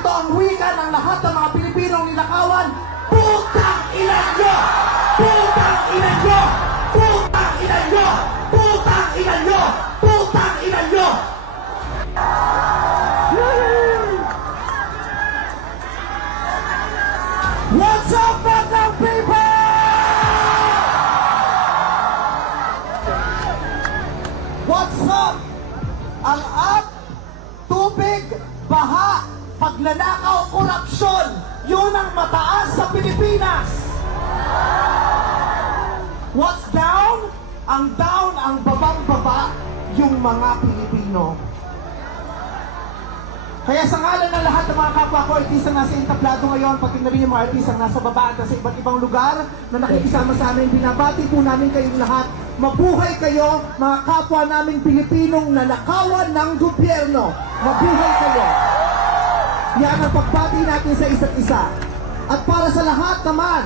Ito ang wika ng lahat ng mga Pilipinong ninakawan. Putang ina nyo! Mga Pilipino. Kaya sa ngalan ng lahat ng mga kapwa ko, artistang nasa entablado ngayon, pati na rin yung mga artistang nasa baba at nasa iba't ibang lugar na nakikisama sa amin, binabati po namin kayong lahat. Mabuhay kayo, mga kapwa namin Pilipinong nanakawan ng gobyerno. Mabuhay kayo. Yan ang pagbati natin sa isa't isa. At para sa lahat naman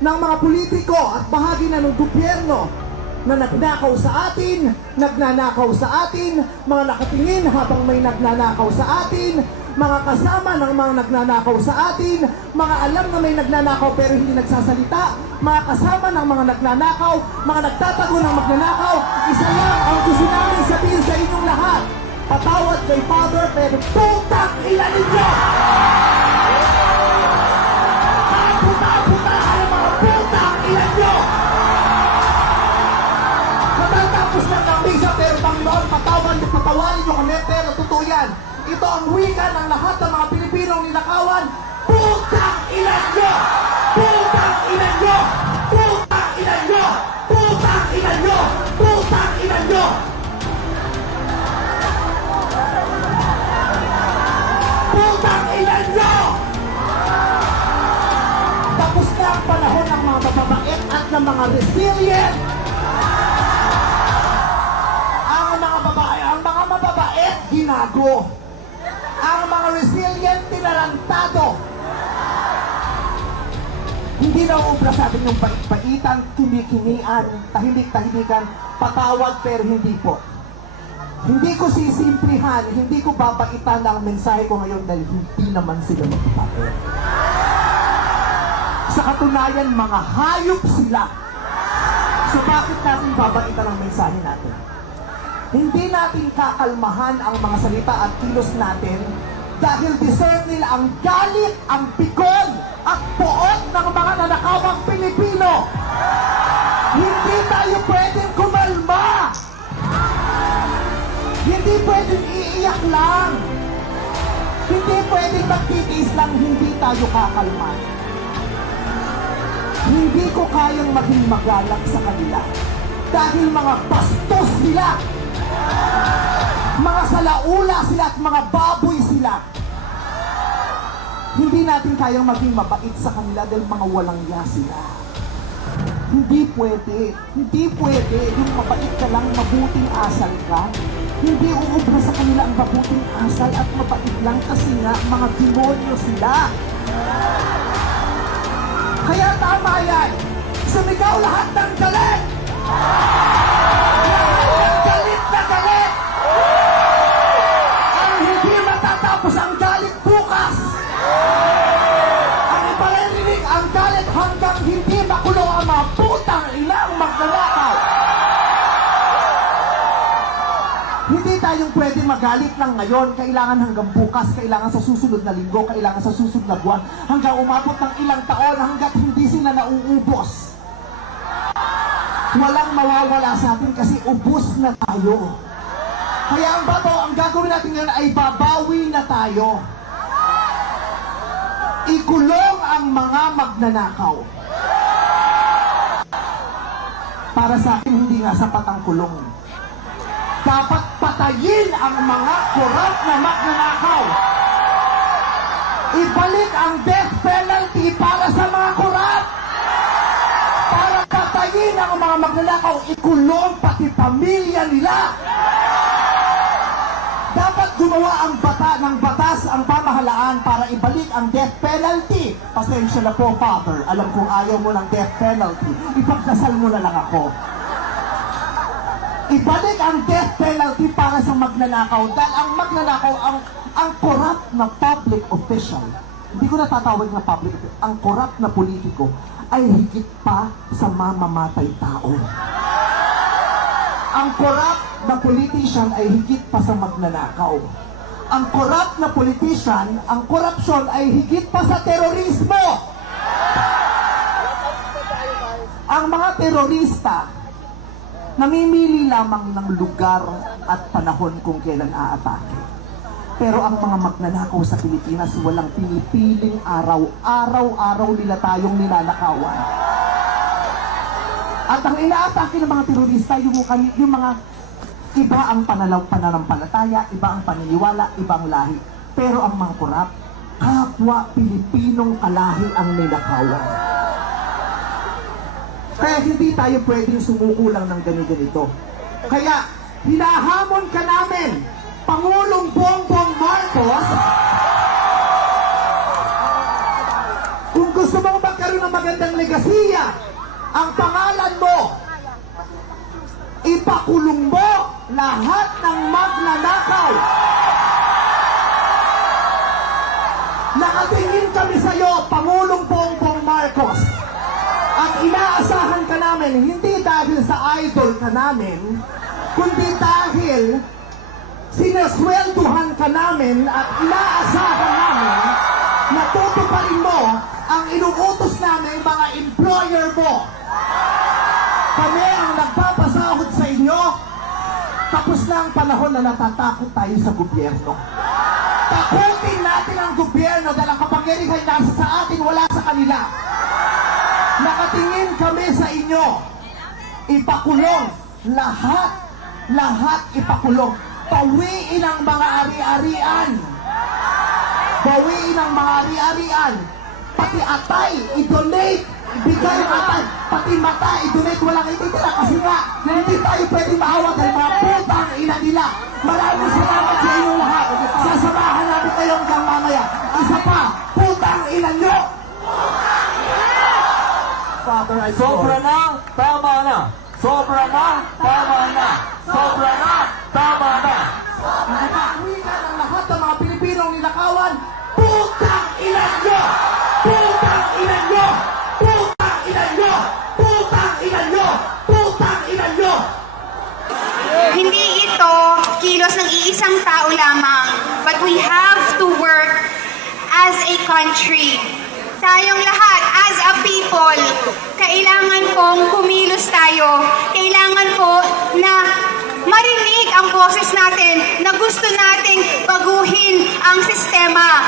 ng mga politiko at bahagi na ng gobyerno na nagnakaw sa atin, nagnanakaw sa atin, mga nakatingin habang may nagnanakaw sa atin, mga kasama ng mga nagnanakaw sa atin, mga alam na may nagnanakaw pero hindi nagsasalita, mga kasama ng mga nagnanakaw, mga nagtatago ng magnanakaw, isa lang ang gusto namin sabihin sa inyong lahat. Patawad kay Father pero putang ina ninyo! Matatapos na ng misa pero Panginoon, patawan niyo, patawarin niyo kami, pero totoo yan. Ito ang wika ng lahat ng mga Pilipinong ninakawan. Putang ina nyo! Putang ina nyo! Putang ina nyo! Putang ina nyo! Putang ina nyo! Putang ina nyo! Tapos na ang panahon ng mga mababait at ng mga resilient ginago. Ang mga resilient, tinarantado. Hindi na ubra sa atin yung bait-baitan, kinikinian, tahimik-tahimikan, patawad pero hindi po. Hindi ko sisimplihan, hindi ko babaitan ang mensahe ko ngayon dahil hindi naman sila magpapait. Sa katunayan, mga hayop sila. So bakit natin babaitan ang mensahe natin? Hindi natin kakalmahan ang mga salita at kilos natin dahil deserve nila ang galit, ang pikon, at poot ng mga nanakawang Pilipino. Hindi tayo pwedeng kumalma. Hindi pwedeng iiyak lang. Hindi pwedeng magtitiis lang, hindi tayo kakalma. Hindi ko kayang maging magalak sa kanila. Dahil mga bastos sila. Mga salaula sila at mga baboy sila. Hindi natin kayang maging mabait sa kanila dahil mga walang ya sila. Hindi pwede. Hindi pwede. Yung mabait ka lang, mabuting asal ka. Hindi uubra sa kanila ang mabuting asal at mabait lang kasi nga mga demonyo sila. Kaya tama yan. Sumigaw lahat ng galit. Hindi tayong pwede magalit lang ngayon. Kailangan hanggang bukas, kailangan sa susunod na linggo, kailangan sa susunod na buwan, hanggang umabot ng ilang taon, hanggat hindi sila nauubos. Walang mawawala sa atin kasi ubos na tayo. Kaya ang bato, ang gagawin natin ngayon ay babawi na tayo. Ikulong ang mga magnanakaw. Para sa akin, hindi nga sapat ang kulong. Dapat patayin ang mga korap na magnanakaw. Ibalik ang death penalty para sa mga korap. Para patayin ang mga magnanakaw, ikulong pati pamilya nila. Dapat gumawa ang bata ng batas ang pamahalaan para ibalik ang death penalty. Pasensya na po, Father. Alam kong ayaw mo ng death penalty. Ipagdasal mo na lang ako. Ibalik ang death penalty para sa magnanakaw dahil ang magnanakaw ang ang corrupt na public official, hindi ko natatawag na public official, ang corrupt na politiko ay higit pa sa mamamatay tao. Ang corrupt na politician ay higit pa sa magnanakaw. Ang corrupt na politician, ang korupsyon ay higit pa sa terorismo. Ang mga terorista, namimili lamang ng lugar at panahon kung kailan aatake. Pero ang mga magnanakaw sa Pilipinas, walang pinipiling araw. Araw-araw nila tayong ninanakawan. At ang inaatake ng mga terorista, yung, yung mga iba ang panalaw pananampalataya, iba ang paniniwala, ibang lahi. Pero ang mga korap, kapwa Pilipinong kalahi ang ninakawan. Kaya hindi tayo pwedeng sumuko lang ng ganito-ganito. Kaya, hinahamon ka namin, Pangulong Bongbong Marcos, kung gusto mong magkaroon ng magandang legasiya, ang pangalan mo, ipakulong mo lahat ng magnanakaw. Nakatingin namin, hindi dahil sa idol ka namin, kundi dahil sinaswelduhan ka namin at inaasahan namin na tutuparin mo ang inuutos namin mga employer mo. Kami ang nagpapasahod sa inyo. Tapos na ang panahon na natatakot tayo sa gobyerno. Takutin natin ang gobyerno dahil ang kapangyarihan nasa sa atin, wala sa kanila. Nakatingin kami sa inyo. Ipakulong lahat, lahat ipakulong. Pawiin ang mga ari-arian. Bawiin ang mga ari-arian. Pati atay, i-donate. Ibigay ang atay. Pati mata, i-donate. Walang ititira kasi nga, hindi tayo pwede maawa dahil mga putang ina nila. Maraming salamat sa inyong lahat. Sasamahan natin kayo hanggang mamaya. Isa pa, putang ina nyo! I Sobra na, tama na. Sobra na, tama na. Sobra na, tama na. Nakakawigan ang lahat ng mga Pilipinong ninakawan. Putang ina nyo! Putang ina nyo! Putang ina nyo! Putang ina nyo! Putang ina nyo! Hindi ito kilos ng iisang tao lamang, but we have to work as a country. Tayong lahat, as a people, pong kumilos tayo. Kailangan po na marinig ang boses natin na gusto nating baguhin ang sistema.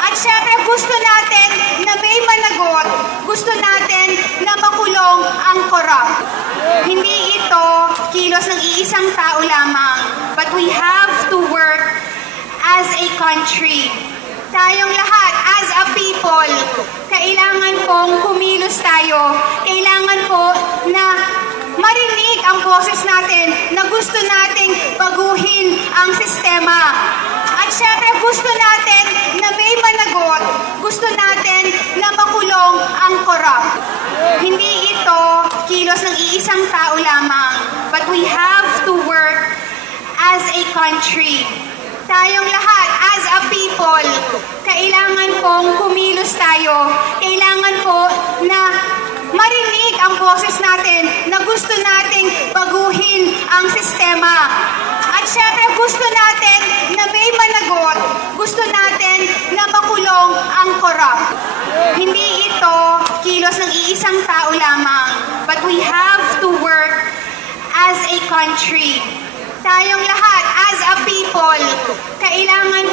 At syempre gusto natin na may managot, gusto natin na makulong ang korap. Hindi ito kilos ng iisang tao lamang, but we have to work as a country. Tayong lahat, as a people, kailangan pong kumilos tayo. Kailangan po na marinig ang boses natin na gusto nating baguhin ang sistema. At syempre gusto natin na may managot, gusto natin na makulong ang korap. Hindi ito kilos ng iisang tao lamang, but we have to work as a country. Tayong lahat, as a people, kailangan pong kumilos tayo. Kailangan po na marinig ang boses natin na gusto nating baguhin ang sistema. At syempre gusto natin na may managot, gusto natin na makulong ang korap. Hindi ito kilos ng iisang tao lamang, but we have to work as a country. Tayong lahat, as a people,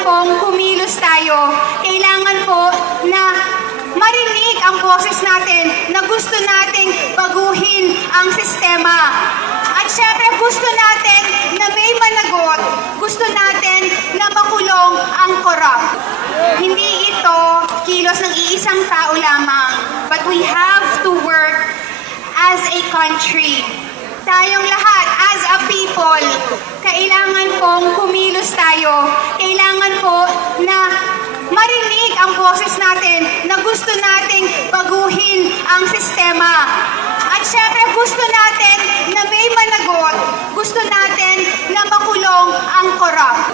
pong kumilos tayo. Kailangan po na marinig ang boses natin na gusto nating baguhin ang sistema. At syempre gusto natin na may managot, gusto natin na makulong ang korap. Hindi ito kilos ng iisang tao lamang, but we have to work as a country. Tayong lahat, as a people, kailangan pong kumilos tayo. Kailangan po na marinig ang boses natin na gusto nating baguhin ang sistema. At syempre gusto natin na may managot, gusto natin na makulong ang korap.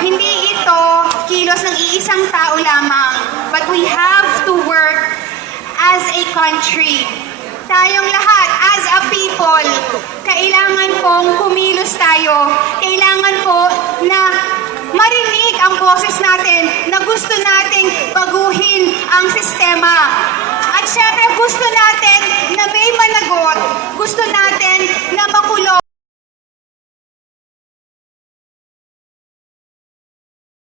Hindi ito kilos ng iisang tao lamang, but we have to work as a country. Tayong lahat, as a people, kailangan pong kumilos tayo. Kailangan po na marinig ang boses natin na gusto nating baguhin ang sistema. At syempre gusto natin na may managot, gusto natin na